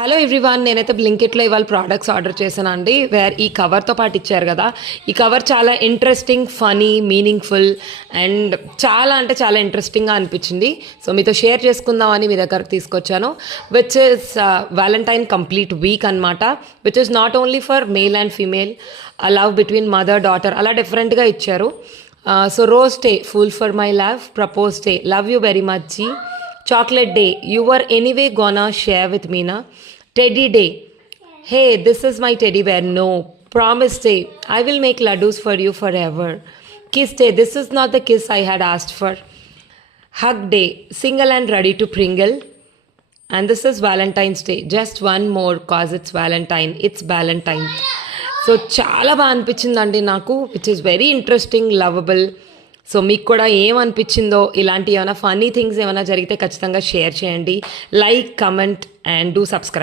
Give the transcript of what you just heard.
Hello everyone, నేనైతే బ్లింకిట్లో ఇవాళ products order చేశాను అండి. ఈ కవర్తో పాటు ఇచ్చారు కదా, ఈ కవర్ చాలా ఇంట్రెస్టింగ్, ఫనీ, మీనింగ్ఫుల్ అండ్ చాలా అంటే చాలా ఇంట్రెస్టింగ్గా అనిపించింది. సో మీతో షేర్ చేసుకుందామని మీ దగ్గరకు తీసుకొచ్చాను. Which is valentine complete week అనమాట. Which is not only for male and female, love between mother daughter అలా డిఫరెంట్గా ఇచ్చారు. So rose day, fool for my love. Propose day, love you very much ji. Chocolate day, you were anyway gonna share with me na. Teddy day, hey this is my teddy bear, no. Promise day, I will make laddus for you forever. Kiss day, this is not the kiss I had asked for. Hug day, single and ready to pringle. And this is Valentine's Day, just one more cause it's Valentine, it's Valentine. So చాలా బాగా అనిపించిందండి నాకు, which is very interesting, lovable. So మీకు కూడా ఏమనిపించిందో, ఇలాంటి ఏమైనా funny things ఏమైనా జరిగితే ఖచ్చితంగా షేర్ చేయండి. Like, comment and do subscribe.